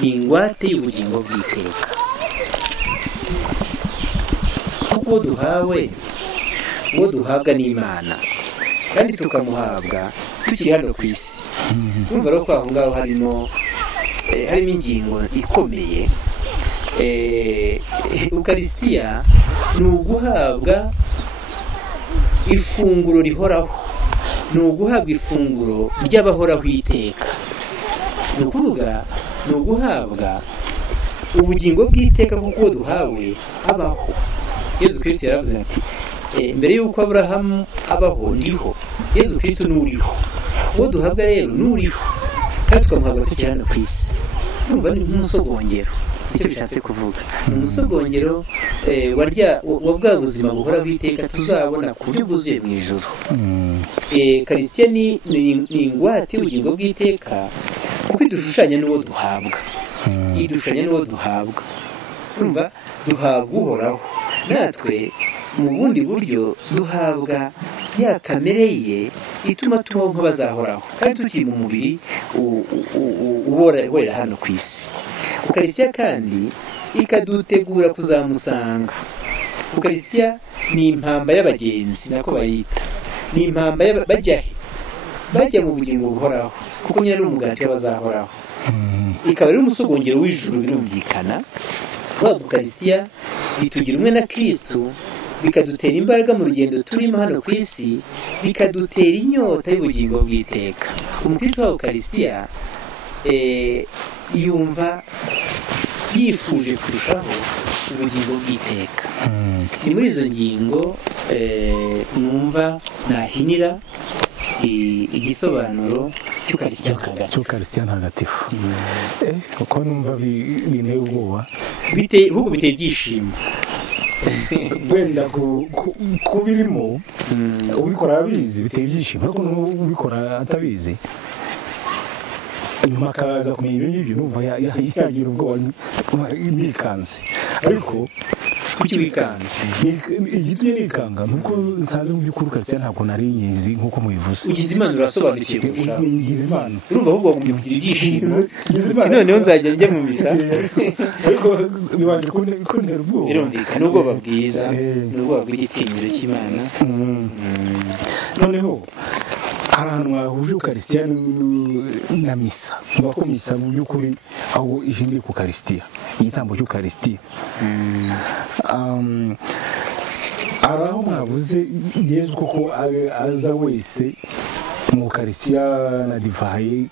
ni ingwate y'ubugingo bw'iteka. Kuko uwo duhabwa n'Imana kandi tukamuhabwa tukiri hano ku isi. Urumva rero ko aho ngaho harimo ingingo ikomeye. Ukaristiya ni uguhabwa ifunguro rihoraho, ni uguhabwa ifunguro ry'abahoraho iteka. Ni ukuvuga ni uguhabwa ubugingo bw'iteka kuko duhawe abaho. Yezu Kristo yaravuze ati mbere y'uko Aburahamu abaho ndiho. Yezu Kristo n'uriho, uwo duhabwa rero n'uriho kandi tukamuhabwa tukiri hano ku isi. Urumva ni nk'umusogongero, nicyo bishatse kuvuga. Ni umusogongero wa bwa buzima buhoraho iteka tuzabona ku buryo bwuzuye mu ijuru. Ukaristiya ni ingwate y'ubugingo bw'iteka kuko idushushanya n'uwo duhabwa. Idushushanya n'uwo duhabwa. Urumva duhabwa uhoraho, natwe mu bundi buryo duhabwa ya kamere ye ituma tubaho nk'abazahoraho kandi tukiri mu mubiri uborera hano ku isi. Ukaristiya kandi ikadutegura kuzamusanga. Ukaristiya ni impamba y'abagenzi, nako bayita. Ni impamba bajya mu bugingo buhoraho kuko nyine ari umugati w'abazahoraho. Ikaba ari umusogongero w'ijuru, birumvikana. Ukaristiya itugira umwe na Kristo, bikadutera imbaraga mu rugendo turimo hano ku isi, bikadutera inyota y'ubugingo bw'iteka. Umukristo wa Ukaristiya yumva yifuje kurushaho ubugingo bw'iteka. Ni muri izo ngingo numva nahinira igisobanuro cy'Ukaristiya ntagatifu. Uko numva binteye ubwoba, ahubwo biteye ibyishimo. wenda kubirimo ubikora abizi biteye ibyishimo, ariko ubikora atabizi nyuma akaza kumenya ibyo ngibyo numva yagira ubwoba nikanze. Ariko kuki wikanze? igitumye nikanga nuko nsanze mu by'ukuri Ukaristiya ntabwo nari nyizi nk'uko mubivuze. Ugize Imana urasobanukiwe kurushaho. Ngize Imana, urumva ahubwo wagombye kugira ibyishimo. Noneho nzajya njya mu misa, ariko bibanje kuntera ubwoba. birumvikana n'ubwoba bwiza, n'ubwoba bw'igitinyiro cy'Imana. Noneho hari ahantu mwahuje Ukaristiya na misa. Mvuga ko misa mu by'ukuri aho ihinduye ku Ukaristiya, igitambo cy'Ukaristiya. Hari aho mwavuze Yezu koko aza wese mu Ukaristiya na divayi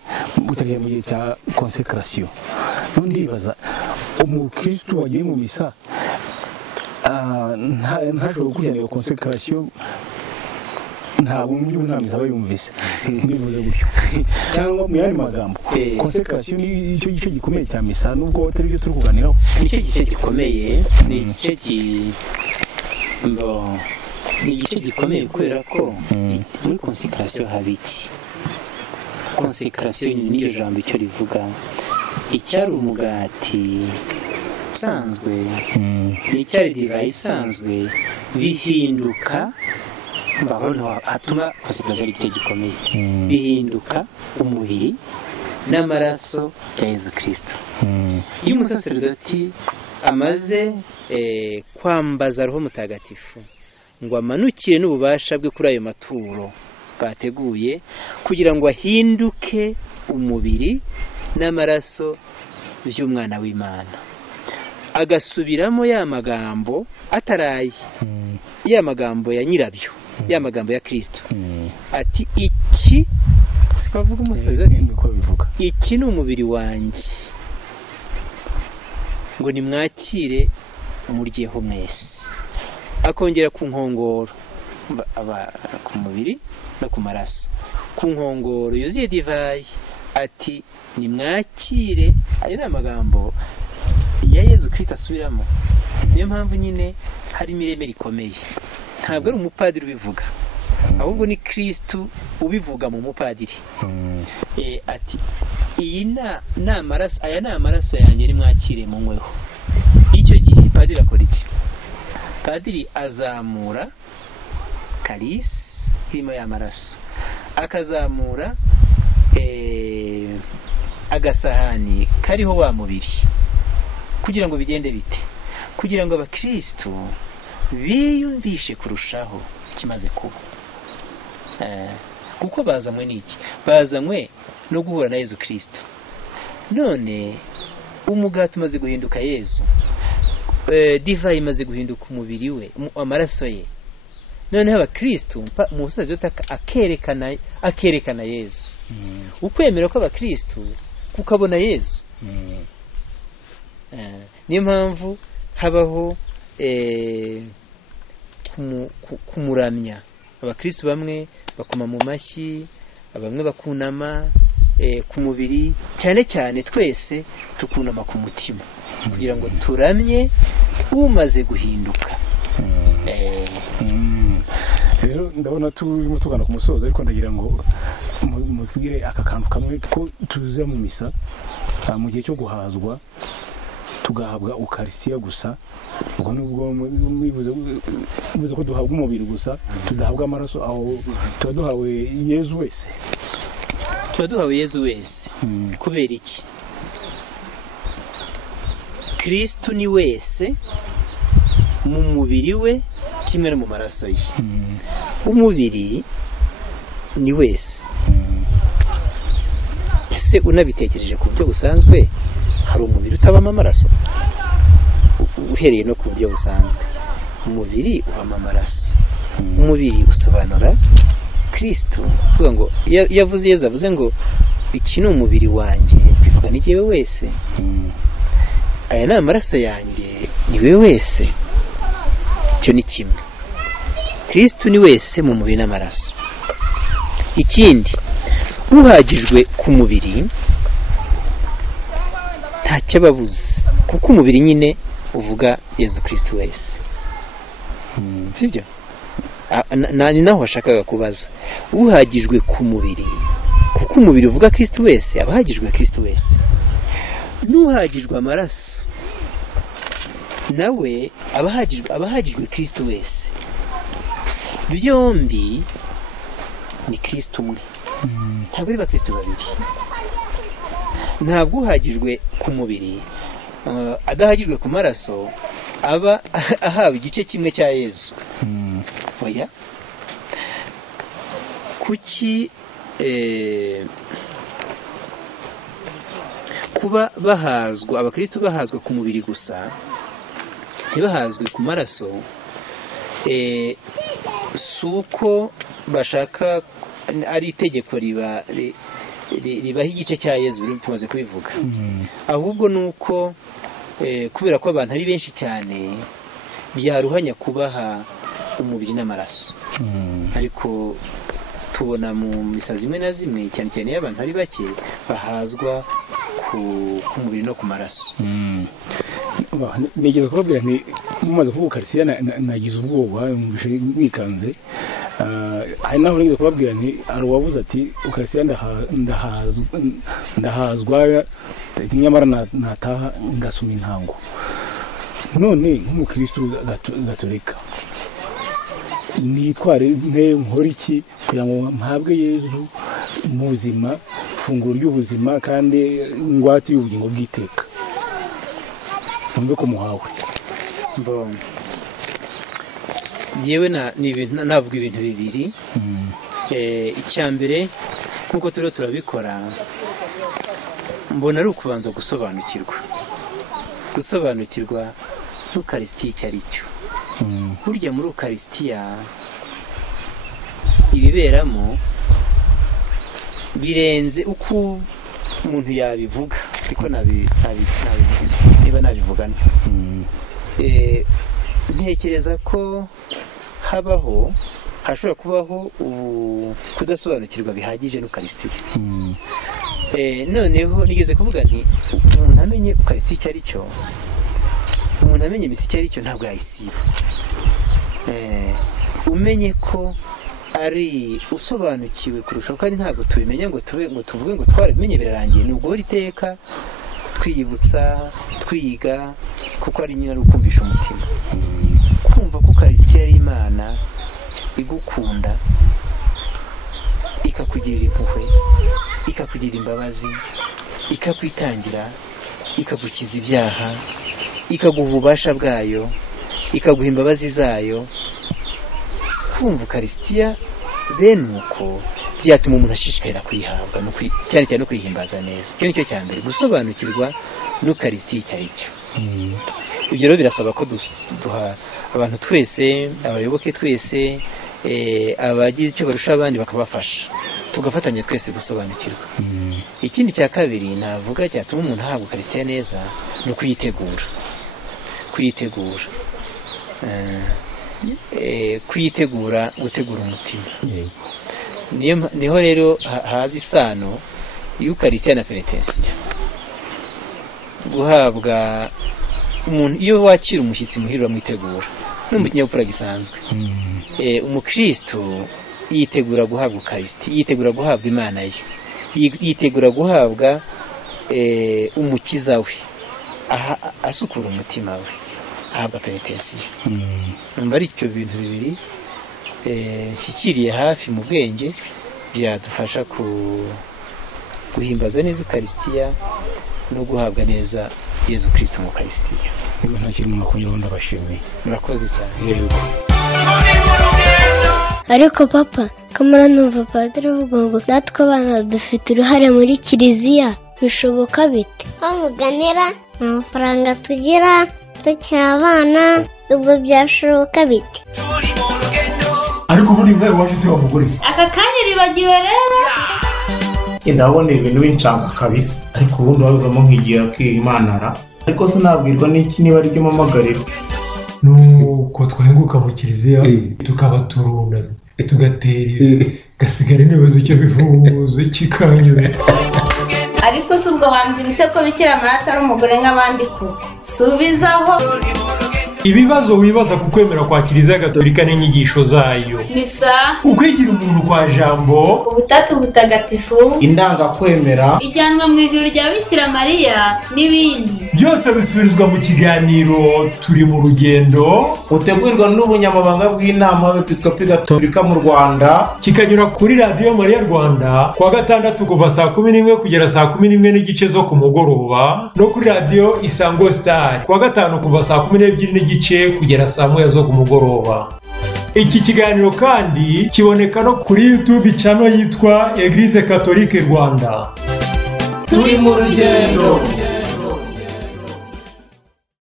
butariye mu gihe cya konsekarasiyo. Ndibaza umukristo wagiye mu misa ntashobora gukurikirana iyo konsekarasiyo, ntabwo mu by'ukuri nta misa aba yumvise. Mbivuze gutyo, cyangwa mu yandi magambo konsekarasiyo ni icyo gice gikomeye cya misa, nubwo atari byo turi kuganiraho. Nicyo gice gikomeye, ni igice gikomeye kubera ko muri konsekarasiyo haba iki? Konsekarasiyo n'iryo jambo icyo rivuga, icyari umugati usanzwe n'icyari divayi isanzwe bihinduka, hatuma konsekarasiyo ari igice gikomeye, bihinduka umubiri n'amaraso ya Yezu Kristo. Iyo umusaseridoti amaze kwambaza Roho Mutagatifu ngo amanukire n'ububasha bwe kuri ayo maturo bateguye kugira ngo ahinduke umubiri n'amaraso by'umwana w'Imana, agasubiramo ya magambo ataraye, ya magambo ya nyirabyo, ya magambo ya Kristo, ati iki sikavuga umusaseridoti, iki ni umubiri wanjye, ngo nimwakire muryeho mwese. Akongera ku nkongoro, ku mubiri no ku maraso, ku nkongoro yuzuye divayi ati nimwakire. Ayo ni amagambo ya Yezu Kristo asubiramo. Niyo mpamvu nyine harimo ireme rikomeye, ntabwo ari umupadiri ubivuga, ahubwo ni Kristo ubivuga mu mupadiri. Ati iyi ni amaraso, aya ni amaraso yanjye, nimwakire munyweho. Icyo gihe padiri akora iki? Padiri azamura kalisi irimo y'amaraso, akazamura agasahani kariho wa mubiri, kugira ngo bigende bite? Kugira ngo abakristo biyumvishe kurushaho kimaze kuba. Kuko bazanywe n'iki? Bazanywe no guhura na Yezu Kristo. None umugati umaze guhinduka Yezu, divayi imaze guhinduka umubiri we, amaraso ye. Noneho abakristo umusaseridoti akerekana Yezu. Ukwemera kw'abakristo kukabona Yezu. Niyo mpamvu habaho kumuramya. Abakristo bamwe bakoma mu mashyi, bamwe bakunama ku mubiri, cyane cyane twese tukunama ku mutima, kugira ngo turamye umaze guhinduka. Rero ndabona turimo tugana ku musozo, ariko ndagira ngo mutubwire aka kantu kamwe ko tuza mu misa mu gihe cyo guhazwa tugahabwa ukarisiya gusa. Ubwo nubwo mwivuze ko duhabwa umubiri gusa, tudahabwa amaraso, aho tuba duhawe Yezu wese. Tuba duhawe Yezu wese. Kubera iki? Kristo ni wese mu mubiri we kimwe no mu maraso ye. Umubiri ni wese. Ese unabitekereje ku buryo busanzwe, hari umubiri utabamo amaraso? Uhereye no ku buryo busanzwe, umubiri ubamo amaraso. Umubiri usobanura Kristo. Kuvuga ngo yavuze Yezu avuze ngo iki ni umubiri wanjye, bivuga ni jyewe wese. Aya ni amaraso yanjye, ni we wese. Icyo ni kimwe. Kristo ni wese mu mubiri n'amaraso. Ikindi, uhagijwe ku mubiri ntacyo ababuze, kuko umubiri nyine uvuga Yezu Kristo wese. Sibyo? Ni naho washakaga kubaza. Uhagijwe ku mubiri, kuko umubiri uvuga Kristo wese, abahagijwe Kristo wese. N'uhagijwe amaraso nawe abahagijwe Kristo wese. Byombi ni Kristo umwe, ntabwo ari ba Kristo babiri. Ntabwo uhagijwe ku mubiri adahagijwe ku maraso aba ahawe igice kimwe cya Yezu. Oya, kuki kuba bahazwa, abakristo bahazwa ku mubiri gusa, ntibahazwe ku maraso, suko bashaka ari itegeko ribaho igice cya Yezu tumaze kubivuga. Ahubwo nuko kubera ko abantu ari benshi cyane, byaruhanya kubaha umubiri n'amaraso. Ariko tubona mu misa zimwe na zimwe, cyane cyane y'abantu ari bake, bahazwa ku mubiri no ku maraso. Nigeze kubabwira nti mumaze kuvuga ukarisiya nagize ubwoba, mwikanze. hari naho nigeze kubabwira nti hari uwavuze ati ukarisiya ndahazwa nyamara nataha ngasoma intango. None nk'umukristo gatolika nitware nkora iki kugira ngo mpabwe Yezu mu buzima, funguro ry'ubuzima kandi ingwate y'ubugingo bw'iteka, numve ko muhawe. Jewe navuga ibintu bibiri. Icya mbere nkuko turiho turabikora, mbona ari ukubanza gusobanukirwa n'Ukarisitiya icyo ari cyo. Burya muri Ukarisitiya ibiberamo birenze uko umuntu yabivuga, ariko niba nabivugana. Ntekereza ko hashobora kubaho kudasobanukirwa bihagije n'Ukarisitiya. Noneho nigeze kuvuga nti umuntu amenye Ukarisitiya icyo ari cyo, umuntu amenye misa icyo ari cyo ntabwo yayisiba. Umenye ko ari usobanukiwe kurushaho, kandi ntabwo tubimenya ngo tuvuge ngo twarabimenye birarangiye. Ni uguhora iteka twiyibutsa, twiga, kuko ari nyine ari ukumvisha umutima, kumva ko Ukarisitiya ari Imana igukunda, ikakugirira impuhwe, ikakugirira imbabazi, ikakwitangira, ikagukiza ibyaha, ikaguha ububasha bwayo, ikaguha imbabazi zayo. Kumva Ukarisitiya bene uko byatuma umuntu ashishikarira kuyihabwa, cyane cyane no kuyihimbaza neza. Icyo nicyo cya mbere, gusobanukirwa n'Ukarisitiya icyo ari cyo. Ibyo rero birasaba ko duha abantu twese, abayoboke twese, abagize icyo barusha abandi bakabafasha, tugafatanya twese gusobanukirwa. Ikindi cya kabiri navuga cyatuma umuntu ahabwa Ukarisitiya neza ni kuyitegura. Gutegura umutima. Niho rero haza isano y'Ukarisitiya na penetensiya. Guhabwa umuntu, iyo wakira umushyitsi muhira uramwitegura, no mu kinyabupfura gisanzwe. Umukristo yitegura guhabwa Ukarisitiya, yitegura guhabwa Imana ye, yitegura guhabwa umukiza we, asukura umutima we, ahabwa penetensiya. Numva ari icyo bintu bibiri shyikiriye hafi mu bwenge byadufasha guhimbaza neza Ukarisitiya no guhabwa neza Yezu Kristo mu Ukarisitiya. Nta kintu mwakongeraho, ndabashimiye. Murakoze cyane. Ariko papa, kamara numva padiri avuga ngo natwe abana dufite uruhare muri kiliziya, bishoboka bite? Bamuganira amafaranga tugira tukiri abana, ubwo byashoboka bite? ariko muri mwe waje tuba mugore. Aka kanya ribagiwe rero. Ndabona ibintu bincanga kabisa, ariko ubundi wabivamo nk'igihe akimanara, ariko sinabwirwa n'iki niba ari byo mpamagarira. Nuko twahenguka mu kiliziya tukaba turuna, tugatera gasigara n'ibibazo icyo bivuze kikanyura. Ariko si ubwo wambwira ute ko Bikira Mariya atari umugore nk'abandi ko? Subizaho. Ibibazo wibaza ku kwemera kwa Kiliziya Gatolika n'inyigisho zayo. Misa, ukwigira umuntu kwa jambo, ubutatu butagatifu, indangakwemera, ijyanwa mu ijuru rya Bikira Mariya n'ibindi. Byose bisubirizwa mu kiganiro Turi mu Rugendo, utegurwa n'ubunyamabanga bw'inama y'Abepiskopi Gatolika mu Rwanda, kikanyura kuri Radio Mariya Rwanda kuwa gatandatu kuva saa 11 kugera saa 11 n'igice zo ku mugoroba, no kuri Radio Isango Star kuwa gatanu kuva saa 12 n'igice kugera saa 1 zo ku mugoroba. Iki kiganiro kandi kiboneka no kuri YouTube channel yitwa Eglise Catholique Rwanda. Turi mu Rugendo.